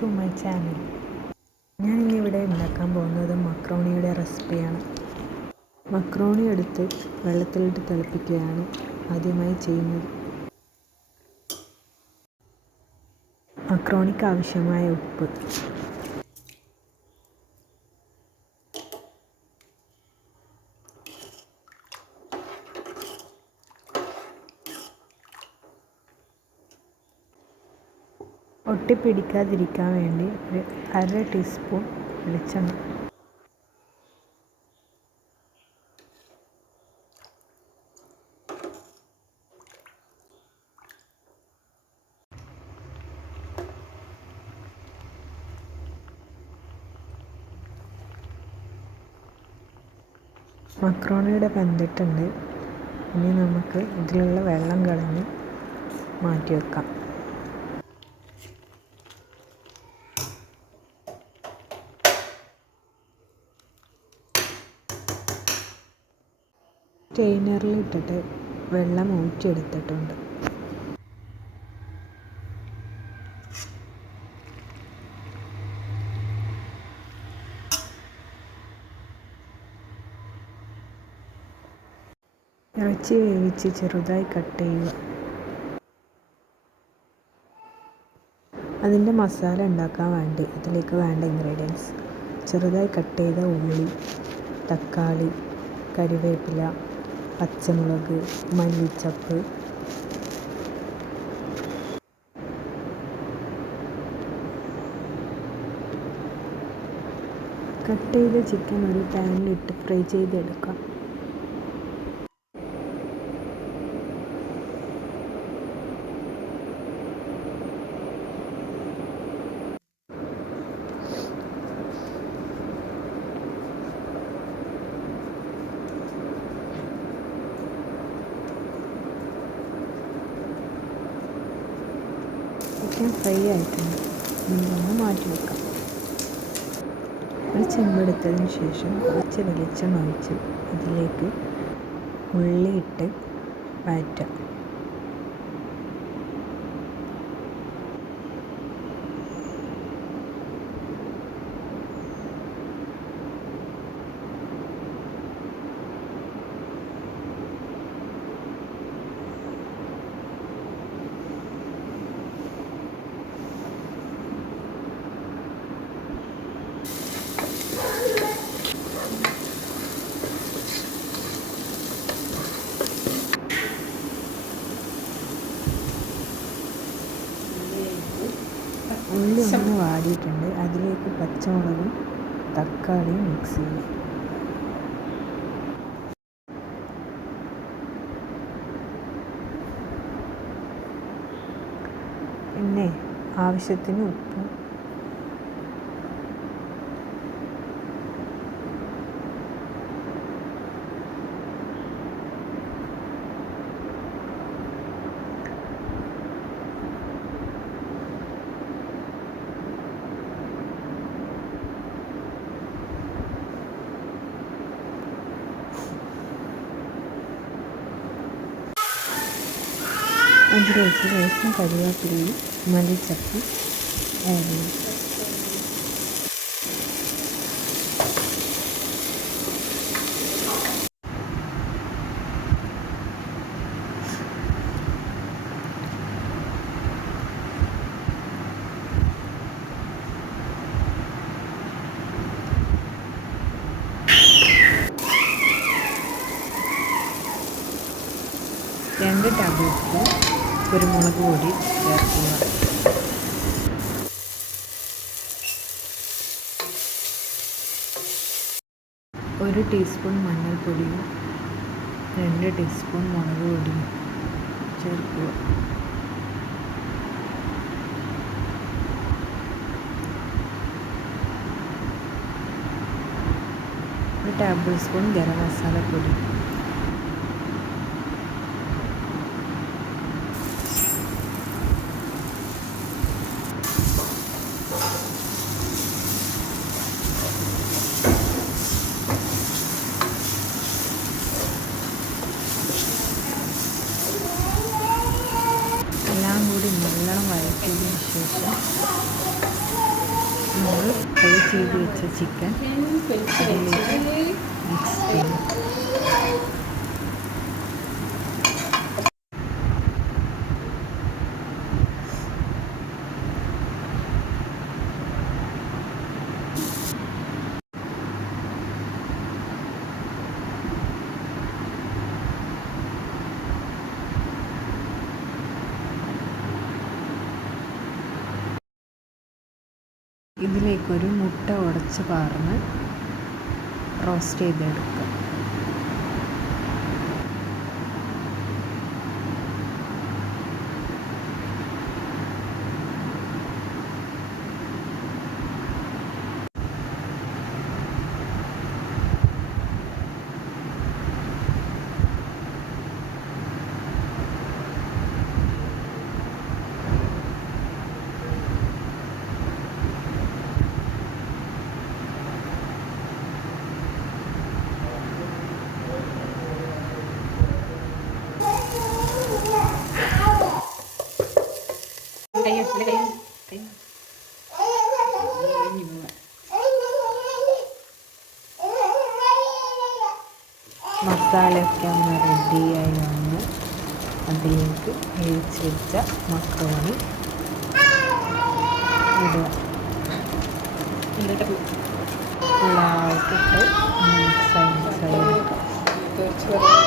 To my channel ഞാൻ ഇവിടെ ഉണ്ടാക്കാൻ പോകുന്നത് മക്രോണിയുടെ റെസിപ്പിയാണ്. മക്രോണി എടുത്ത് വെള്ളത്തിലിട്ട് തിളപ്പിക്കുകയാണ് ആദ്യമായി ചെയ്യുന്നത്. മക്രോണിക്ക് ആവശ്യമായ ഉപ്പ്. ഒട്ടിപ്പിടിക്കാതിരിക്കാൻ വേണ്ടി ഒരു അര ടീസ്പൂൺ വെളിച്ചെണ്ണ. മക്രോണിയുടെ പന്തിട്ടുണ്ട് ഇനി നമുക്ക് ഇതിലുള്ള വെള്ളം കളഞ്ഞ് മാറ്റി വെക്കാം സ്റ്റെയിനറിൽ ഇട്ടിട്ട് വെള്ളം ഊറ്റിയെടുത്തിട്ടുണ്ട്. ഇറച്ചി വേവിച്ച് ചെറുതായി കട്ട് ചെയ്യുക. അതിന്റെ മസാല ഉണ്ടാക്കാൻ വേണ്ടി ഇതിലേക്ക് വേണ്ട ഇൻഗ്രീഡിയൻസ് ചെറുതായി കട്ട് ചെയ്ത ഉള്ളി തക്കാളി കറിവേപ്പില പച്ചമുളക് മല്ലിച്ചപ്പ്. കട്ട് ചെയ്ത ചിക്കൻ ഒരു പാനിലിട്ട് ഫ്രൈ ചെയ്തെടുക്കാം ചിക്കൻ ഫ്രൈ ആയിട്ടുണ്ട്. ഒന്ന് മാറ്റി വെക്കാം. ഒരു ചെമ്പെടുത്തതിന് ശേഷം കുറച്ച് വെളിച്ചെണ്ണ ഒഴിച്ച് അതിലേക്ക് ഉള്ളി ഇട്ട് വഴറ്റാം ഉള്ളി ഒന്ന് വാടിയിട്ടുണ്ട് അതിലേക്ക് പച്ചമുളകും തക്കാളിയും മിക്സ് ചെയ്യും. പിന്നെ ആവശ്യത്തിന് ഉപ്പും അതിലേക്ക് ലേശം കരിവേപ്പിലയും മല്ലിച്ചപ്പ് ചെയ്യും. രണ്ട് സ്പൂൺ കുരുമുളക് പൊടി ചേർക്കുക. ഒരു ടീസ്പൂൺ മഞ്ഞൾപ്പൊടിയും രണ്ട് ടീസ്പൂൺ മുളക് പൊടിയും ചേർക്കുക. ഒരു ടേബിൾ സ്പൂൺ ഗരം മസാലപ്പൊടി എല്ലാം കൂടി നല്ലോണം വഴറ്റിയതിന് ശേഷം നമ്മൾ ഫ്രൈ ചെയ്ത് വെച്ച ചിക്കൻ മിക്സ് ചെയ്യും ഇതിലേക്കൊരു മുട്ട ഉടച്ച് പാർന്ന് റോസ്റ്റ് ചെയ്തെടുക്കുക. മസാലയൊക്കെ ഒന്ന് റെഡിയായി വന്ന് അതിലേക്ക് വേവിച്ച് വെച്ച മക്രോണി ഇടുക ഫുള്ളായിട്ടിട്ട് മിക്സായി മിക്സായി എടുക്കുക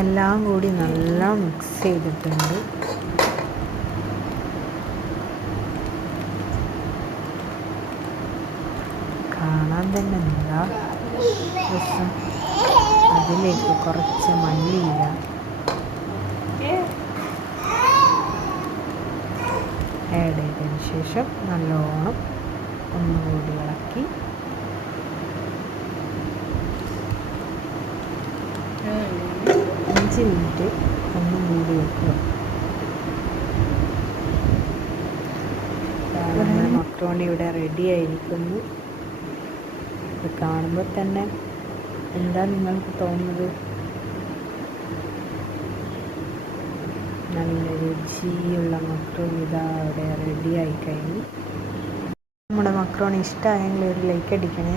എല്ലാം കൂടി നല്ല മിക്സ് ചെയ്തിട്ടുണ്ട്. കാണാൻ തന്നെ എന്താ രസം. അതിലേക്ക് കുറച്ച് മല്ലിയില്ല ആഡ് ചെയ്തതിന് ശേഷം നല്ലോണം ഒന്നുകൂടി ഇളക്കി. അഞ്ച് മിനിറ്റ് ഒന്ന് മൂടി വെക്കുക. നമ്മുടെ മക്രോണി ഇവിടെ റെഡി ആയിരിക്കുന്നു. ഇത് കാണുമ്പോൾ തന്നെ എന്താ നിങ്ങൾക്ക് തോന്നുന്നത്? നല്ല രുചിയുള്ള മക്രോണി ഇതാ അവിടെ റെഡി ആയി കഴിഞ്ഞു നമ്മുടെ മക്രോണി ഇഷ്ടമായെങ്കിൽ ഒരു ലൈക്ക് അടിക്കണേ.